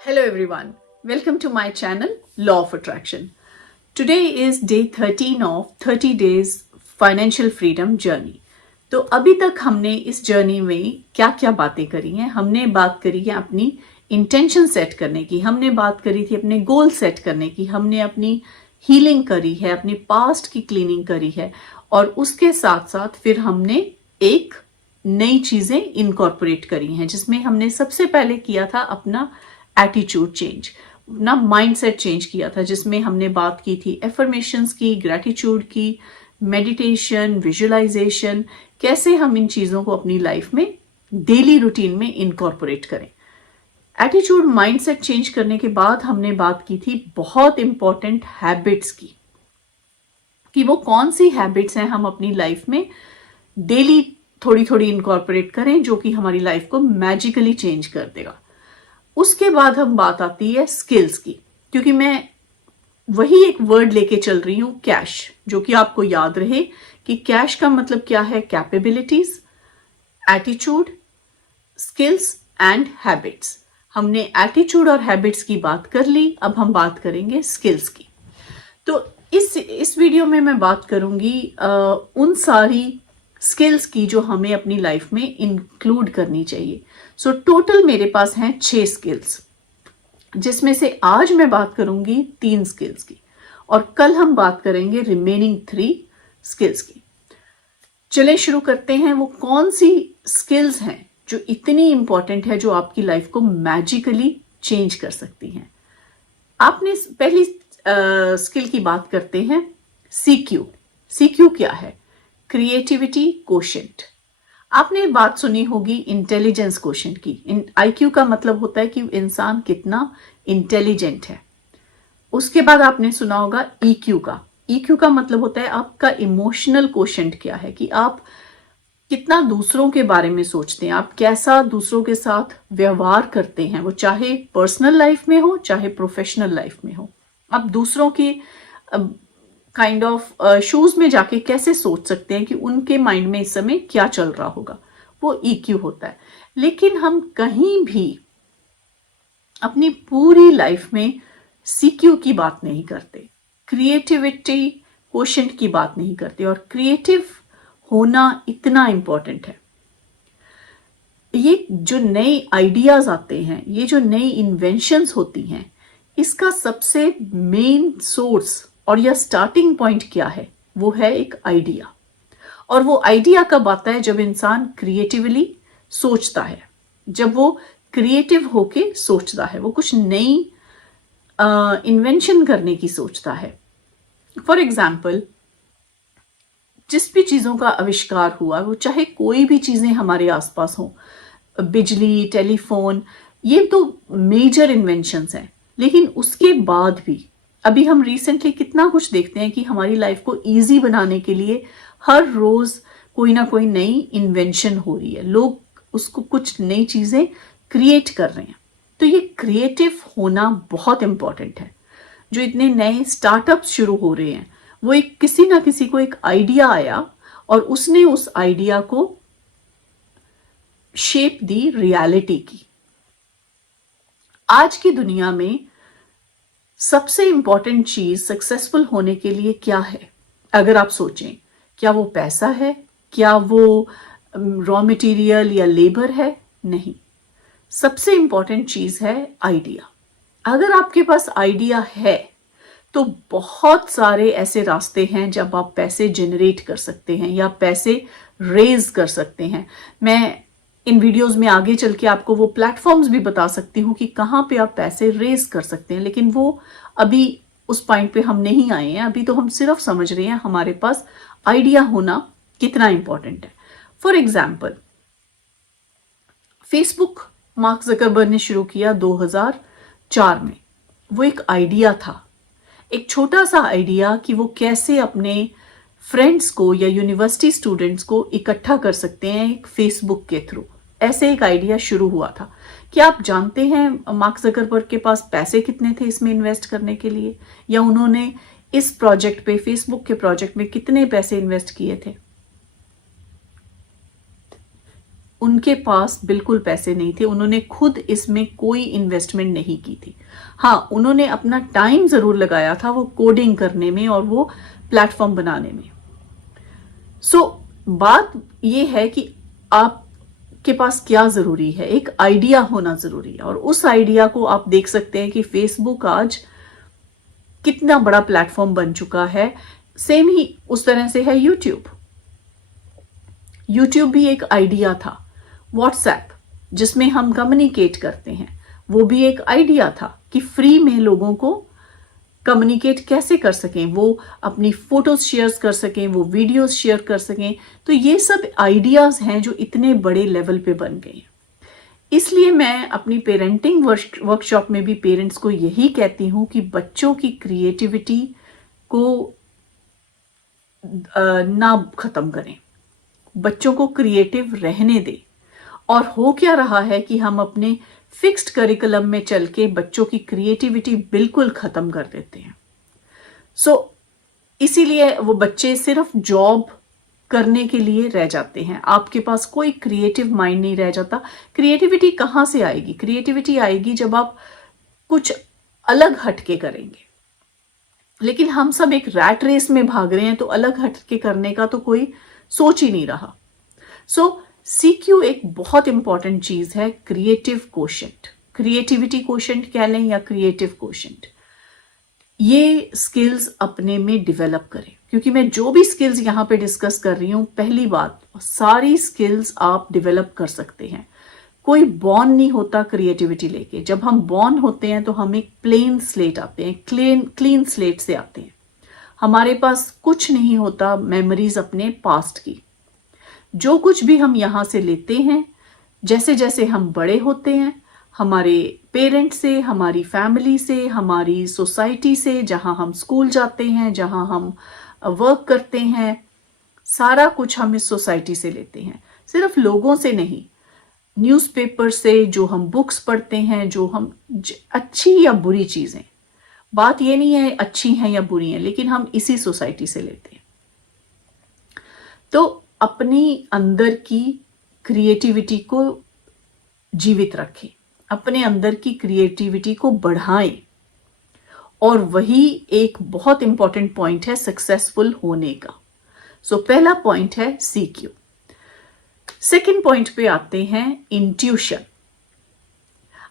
Hello everyone, welcome to my channel Law of Attraction. Today is day 13 of 30 days financial freedom journey. तो अभी तक हमने इस journey में क्या क्या बातें करी हैं। हमने बात करी है अपनी इंटेंशन सेट करने की, हमने बात करी थी अपने गोल सेट करने की, हमने अपनी हीलिंग करी है, अपनी पास्ट की क्लीनिंग करी है और उसके साथ साथ फिर हमने एक नई चीजें इनकॉर्पोरेट करी हैं जिसमें हमने सबसे पहले किया था अपना एटीट्यूड चेंज, ना माइंडसेट चेंज किया था, जिसमें हमने बात की थी एफर्मेशंस की, ग्रेटिट्यूड की, मेडिटेशन, विजुअलाइजेशन, कैसे हम इन चीजों को अपनी लाइफ में डेली रूटीन में इनकॉर्पोरेट करें। एटीट्यूड माइंडसेट चेंज करने के बाद हमने बात की थी बहुत इंपॉर्टेंट हैबिट्स की, कि वो कौन सी हैबिट्स हैं हम अपनी लाइफ में डेली थोड़ी थोड़ी इनकॉर्पोरेट करें जो कि हमारी लाइफ को मैजिकली चेंज कर देगा। उसके बाद हम बात आती है स्किल्स की, क्योंकि मैं वही एक वर्ड लेके चल रही हूं कैश, जो कि आपको याद रहे कि कैश का मतलब क्या है, capabilities, attitude, skills and habits. हमने एटीट्यूड और हैबिट्स की बात कर ली, अब हम बात करेंगे स्किल्स की। तो इस वीडियो में मैं बात करूंगी उन सारी स्किल्स की जो हमें अपनी लाइफ में इंक्लूड करनी चाहिए। सो टोटल मेरे पास हैं 6 स्किल्स, जिसमें से आज मैं बात करूंगी 3 स्किल्स की और कल हम बात करेंगे रिमेनिंग 3 स्किल्स की। चलिए शुरू करते हैं। वो कौन सी स्किल्स हैं जो इतनी इंपॉर्टेंट है, जो आपकी लाइफ को मैजिकली चेंज कर सकती हैं। आपने पहली स्किल की बात करते हैं, सीक्यू। सीक्यू क्या है? Creativity quotient. आपने बात सुनी होगी इंटेलिजेंस कोशेंट की। आईक्यू का मतलब होता है कि इंसान कितना इंटेलिजेंट है। उसके बाद आपने सुना होगा ईक्यू का। ईक्यू का मतलब होता है आपका इमोशनल कोशेंट क्या है, कि आप कितना दूसरों के बारे में सोचते हैं, आप कैसा दूसरों के साथ व्यवहार करते हैं, वो चाहे पर्सनल लाइफ में हो चाहे प्रोफेशनल लाइफ में हो। आप दूसरों के काइंड ऑफ शूज में जाके कैसे सोच सकते हैं कि उनके माइंड में इस समय क्या चल रहा होगा, वो ईक्यू होता है। लेकिन हम कहीं भी अपनी पूरी लाइफ में सीक्यू की बात नहीं करते, क्रिएटिविटी कोशेंट की बात नहीं करते, और क्रिएटिव होना इतना इंपॉर्टेंट है। ये जो नए आइडियाज आते हैं, ये जो नई इन्वेंशंस होती हैं, इसका सबसे मेन सोर्स और या स्टार्टिंग पॉइंट क्या है? वो है एक आइडिया। और वो आइडिया कब आता है? जब इंसान क्रिएटिवली सोचता है, जब वो क्रिएटिव होके सोचता है, वो कुछ नई इन्वेंशन करने की सोचता है। फॉर एग्जाम्पल, जिस भी चीजों का आविष्कार हुआ, वो चाहे कोई भी चीजें हमारे आसपास हो, बिजली, टेलीफोन, ये तो मेजर इन्वेंशंस हैं। लेकिन उसके बाद भी अभी हम रिसेंटली कितना कुछ देखते हैं कि हमारी लाइफ को इजी बनाने के लिए हर रोज कोई ना कोई नई इन्वेंशन हो रही है, लोग उसको कुछ नई चीजें क्रिएट कर रहे हैं। तो ये क्रिएटिव होना बहुत इंपॉर्टेंट है। जो इतने नए स्टार्टअप्स शुरू हो रहे हैं, वो एक किसी ना किसी को एक आइडिया आया और उसने उस आइडिया को शेप दी रियलिटी की। आज की दुनिया में सबसे इंपॉर्टेंट चीज सक्सेसफुल होने के लिए क्या है? अगर आप सोचें, क्या वो पैसा है? क्या वो रॉ मटेरियल या लेबर है? नहीं, सबसे इंपॉर्टेंट चीज है आइडिया। अगर आपके पास आइडिया है तो बहुत सारे ऐसे रास्ते हैं जब आप पैसे जनरेट कर सकते हैं या पैसे रेज कर सकते हैं। मैं इन वीडियोस में आगे चल के आपको वो प्लेटफॉर्म्स भी बता सकती हूँ कि कहाँ पे आप पैसे रेज कर सकते हैं, लेकिन वो अभी उस पॉइंट पे हम नहीं आए हैं। अभी तो हम सिर्फ समझ रहे हैं हमारे पास आइडिया होना कितना इंपॉर्टेंट है। For example, Facebook mark Zuckerberg ने शुरू किया 2004 में। वो एक आइडिया था, एक छोटा सा आइडिया, कि वो कैसे अपने फ्रेंड्स को या यूनिवर्सिटी स्टूडेंट्स को इकट्ठा कर सकते हैं एक फेसबुक के थ्रू। ऐसे एक आइडिया शुरू हुआ था। क्या आप जानते हैं मार्क जकरबर्ग के पास पैसे कितने थे इसमें इन्वेस्ट करने के लिए, या उन्होंने इस प्रोजेक्ट पे, फेसबुक के प्रोजेक्ट में कितने पैसे इन्वेस्ट किए थे? उनके पास बिल्कुल पैसे नहीं थे, उन्होंने खुद इसमें कोई इन्वेस्टमेंट नहीं की थी। हाँ, उन्होंने अपना टाइम ज़रूर लगाया था वो कोडिंग करने में और वो प्लेटफॉर्म बनाने में। सो बात ये है कि आपके पास क्या ज़रूरी है, एक आइडिया होना ज़रूरी है, और उस आइडिया को आप देख सकते हैं कि फेसबुक आज कितना बड़ा प्लेटफॉर्म बन चुका है। सेम ही उस तरह से है यूट्यूब। यूट्यूब भी एक आइडिया था। व्हाट्सएप जिसमें हम कम्युनिकेट करते हैं, वो भी एक आइडिया था कि फ्री में लोगों को कम्युनिकेट कैसे कर सकें, वो अपनी फोटोज शेयर कर सकें, वो वीडियोस शेयर कर सकें। तो ये सब आइडियाज हैं जो इतने बड़े लेवल पे बन गए हैं। इसलिए मैं अपनी पेरेंटिंग वर्कशॉप में भी पेरेंट्स को यही कहती हूँ कि बच्चों की क्रिएटिविटी को ना खत्म करें, बच्चों को क्रिएटिव रहने दें। और हो क्या रहा है कि हम अपने फिक्स्ड करिकुलम में चल के बच्चों की क्रिएटिविटी बिल्कुल खत्म कर देते हैं। इसीलिए वो बच्चे सिर्फ जॉब करने के लिए रह जाते हैं, आपके पास कोई क्रिएटिव माइंड नहीं रह जाता। क्रिएटिविटी कहाँ से आएगी? क्रिएटिविटी आएगी जब आप कुछ अलग हटके करेंगे। लेकिन हम सब एक रैट रेस में भाग रहे हैं, तो अलग हटके करने का तो कोई सोच ही नहीं रहा। CQ एक बहुत इंपॉर्टेंट चीज है, क्रिएटिव कोशेंट, क्रिएटिविटी कोशेंट कह लें या क्रिएटिव कोशेंट। ये स्किल्स अपने में डेवलप करें, क्योंकि मैं जो भी स्किल्स यहाँ पे डिस्कस कर रही हूँ, पहली बात, सारी स्किल्स आप डेवलप कर सकते हैं। कोई बॉर्न नहीं होता क्रिएटिविटी लेके। जब हम बॉर्न होते हैं तो हम एक प्लेन स्लेट आते हैं, क्लीन स्लेट से आते हैं। हमारे पास कुछ नहीं होता मेमोरीज अपने पास्ट की। जो कुछ भी हम यहाँ से लेते हैं, जैसे जैसे हम बड़े होते हैं, हमारे पेरेंट्स से, हमारी फैमिली से, हमारी सोसाइटी से, जहाँ हम स्कूल जाते हैं, जहाँ हम वर्क करते हैं, सारा कुछ हम इस सोसाइटी से लेते हैं, सिर्फ लोगों से नहीं। न्यूज़पेपर से, जो हम बुक्स पढ़ते हैं, जो हम अच्छी या बुरी चीज़ें, बात ये नहीं है अच्छी हैं या बुरी हैं, लेकिन हम इसी सोसाइटी से लेते हैं। तो अपनी अंदर की क्रिएटिविटी को जीवित रखें, अपने अंदर की क्रिएटिविटी को बढ़ाएं, और वही एक बहुत इंपॉर्टेंट पॉइंट है सक्सेसफुल होने का। पहला पॉइंट है CQ। सेकंड पॉइंट पे आते हैं इंट्यूशन।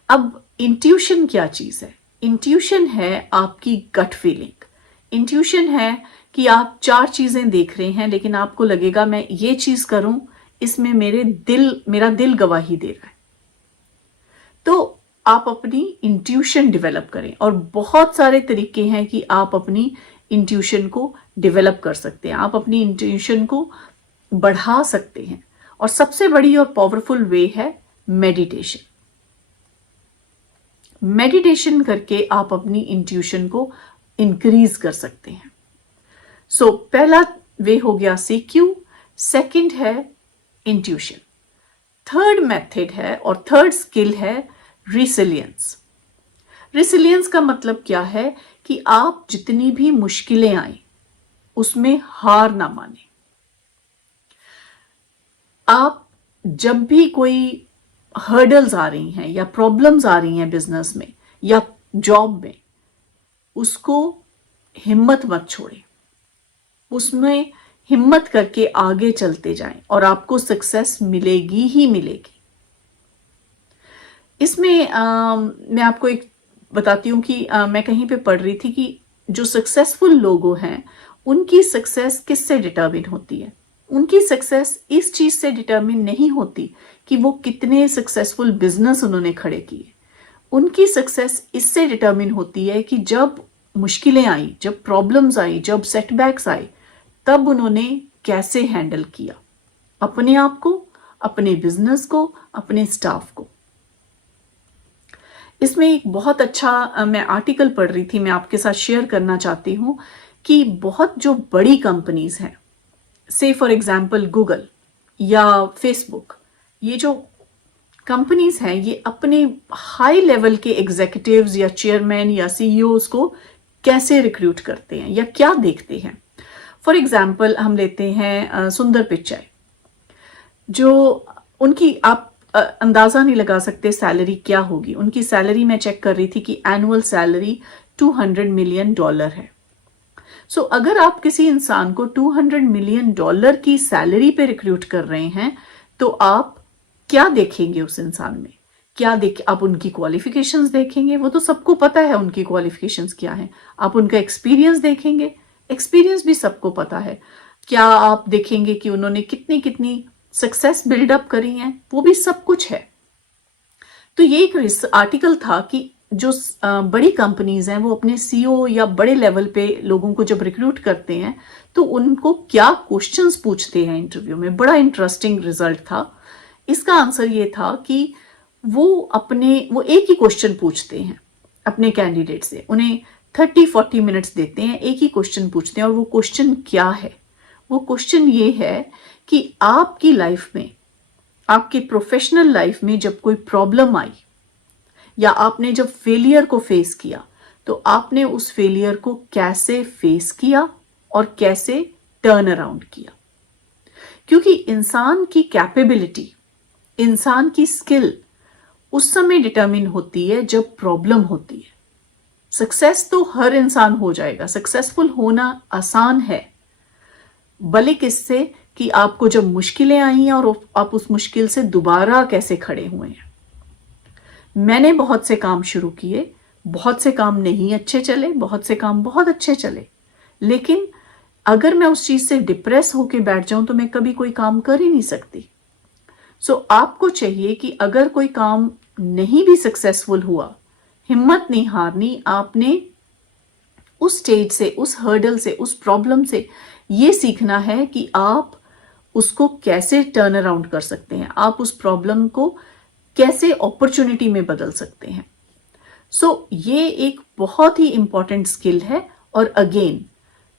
अब इंट्यूशन क्या चीज है? इंट्यूशन है आपकी गट फीलिंग। इंट्यूशन है कि आप 4 चीजें देख रहे हैं, लेकिन आपको लगेगा मैं ये चीज करूं, इसमें मेरा दिल गवाही दे रहा है। तो आप अपनी इंट्यूशन डेवलप करें, और बहुत सारे तरीके हैं कि आप अपनी इंट्यूशन को डेवलप कर सकते हैं, आप अपनी इंट्यूशन को बढ़ा सकते हैं। और सबसे बड़ी और पावरफुल वे है मेडिटेशन। मेडिटेशन करके आप अपनी इंट्यूशन को इंक्रीज कर सकते हैं। पहला वे हो गया CQ, सेकंड है इंट्यूशन। थर्ड मेथड है और थर्ड स्किल है रिसिलियंस। रिसिलियंस का मतलब क्या है कि आप जितनी भी मुश्किलें आए उसमें हार ना माने। आप जब भी कोई हर्डल्स आ रही हैं या प्रॉब्लम्स आ रही हैं बिजनेस में या जॉब में, उसको हिम्मत मत छोड़ें, उसमें हिम्मत करके आगे चलते जाएं और आपको सक्सेस मिलेगी ही मिलेगी। इसमें मैं आपको एक बताती हूँ कि मैं कहीं पे पढ़ रही थी कि जो सक्सेसफुल लोग हैं उनकी सक्सेस किससे डिटरमिन होती है। उनकी सक्सेस इस चीज से डिटरमिन नहीं होती कि वो कितने सक्सेसफुल बिजनेस उन्होंने खड़े किए। उनकी सक्सेस इससे डिटरमिन होती है कि जब मुश्किलें आई, जब प्रॉब्लम्स आई, जब सेटबैक्स आए, तब उन्होंने कैसे हैंडल किया अपने आप को, अपने बिजनेस को, अपने स्टाफ को। इसमें एक बहुत अच्छा मैं आर्टिकल पढ़ रही थी, मैं आपके साथ शेयर करना चाहती हूं कि बहुत जो बड़ी कंपनीज हैं, से फॉर एग्जाम्पल गूगल या फेसबुक, ये जो कंपनीज हैं ये अपने हाई लेवल के एग्जीक्यूटिव्स या चेयरमैन या CEOs को कैसे रिक्रूट करते हैं या क्या देखते हैं। फॉर एग्जाम्पल हम लेते हैं सुंदर पिचाई, जो उनकी आप अंदाजा नहीं लगा सकते सैलरी क्या होगी। उनकी सैलरी मैं चेक कर रही थी कि एनुअल सैलरी $200 मिलियन है। सो अगर आप किसी इंसान को $200 मिलियन की सैलरी पे रिक्रूट कर रहे हैं तो आप क्या देखेंगे उस इंसान में? क्या देख आप उनकी क्वालिफिकेशंस देखेंगे, वो तो सबको पता है उनकी क्वालिफिकेशंस क्या हैं। आप उनका एक्सपीरियंस देखेंगे, एक्सपीरियंस भी सबको पता है। क्या आप देखेंगे कि उन्होंने कितनी कितनी सक्सेस बिल्डअप करी हैं, वो भी सब कुछ है। तो ये एक आर्टिकल था कि जो बड़ी कंपनीज हैं वो अपने सीईओ या बड़े लेवल पे लोगों को जब रिक्रूट करते हैं तो उनको क्या क्वेश्चंस पूछते हैं इंटरव्यू में। बड़ा इंटरेस्टिंग रिजल्ट था। इसका आंसर ये था कि वो एक ही क्वेश्चन पूछते हैं अपने कैंडिडेट से। उन्हें 30-40 मिनट्स देते हैं, एक ही क्वेश्चन पूछते हैं। और वो क्वेश्चन क्या है? वो क्वेश्चन ये है कि आपकी लाइफ में, आपकी प्रोफेशनल लाइफ में जब कोई प्रॉब्लम आई या आपने जब फेलियर को फेस किया तो आपने उस फेलियर को कैसे फेस किया और कैसे टर्न अराउंड किया। क्योंकि इंसान की कैपेबिलिटी, इंसान की स्किल उस समय डिटरमिन होती है जब प्रॉब्लम होती है। सक्सेस तो हर इंसान हो जाएगा, सक्सेसफुल होना आसान है, भले किससे कि आपको जब मुश्किलें आई हैं और आप उस मुश्किल से दोबारा कैसे खड़े हुए हैं। मैंने बहुत से काम शुरू किए, बहुत से काम नहीं अच्छे चले, बहुत से काम बहुत अच्छे चले, लेकिन अगर मैं उस चीज से डिप्रेस होके बैठ जाऊं तो मैं कभी कोई काम कर ही नहीं सकती। सो आपको चाहिए कि अगर कोई काम नहीं भी सक्सेसफुल हुआ, हिम्मत नहीं हारनी। आपने उस स्टेज से, उस हर्डल से, उस प्रॉब्लम से ये सीखना है कि आप उसको कैसे टर्न अराउंड कर सकते हैं, आप उस प्रॉब्लम को कैसे अपॉर्चुनिटी में बदल सकते हैं। सो ये एक बहुत ही इंपॉर्टेंट स्किल है। और अगेन,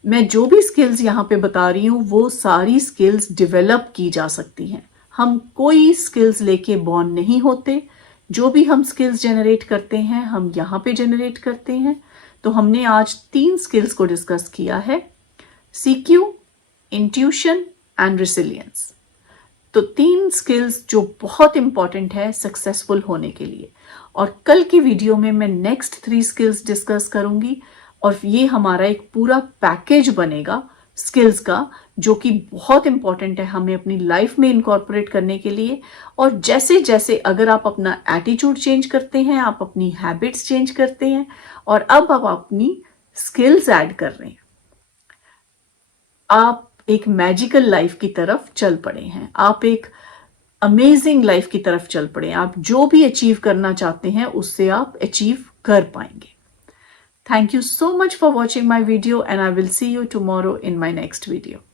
मैं जो भी स्किल्स यहाँ पे बता रही हूँ वो सारी स्किल्स डेवलप की जा सकती हैं। हम कोई स्किल्स लेके बॉर्न नहीं होते। जो भी हम स्किल्स जनरेट करते हैं हम यहाँ पे जनरेट करते हैं। तो हमने आज 3 स्किल्स को डिस्कस किया है, CQ, इंट्यूशन एंड रेसिलियंस। तो 3 स्किल्स जो बहुत इंपॉर्टेंट है सक्सेसफुल होने के लिए। और कल की वीडियो में मैं नेक्स्ट 3 स्किल्स डिस्कस करूंगी और ये हमारा एक पूरा पैकेज बनेगा स्किल्स का, जो कि बहुत इंपॉर्टेंट है हमें अपनी लाइफ में इनकॉर्पोरेट करने के लिए। और जैसे जैसे अगर आप अपना एटीट्यूड चेंज करते हैं, आप अपनी हैबिट्स चेंज करते हैं और अब आप अपनी स्किल्स ऐड कर रहे हैं, आप एक मैजिकल लाइफ की तरफ चल पड़े हैं, आप एक अमेजिंग लाइफ की तरफ चल पड़े हैं। आप जो भी अचीव करना चाहते हैं उससे आप अचीव कर पाएंगे। Thank you so much for watching my video and I will see you tomorrow in my next video.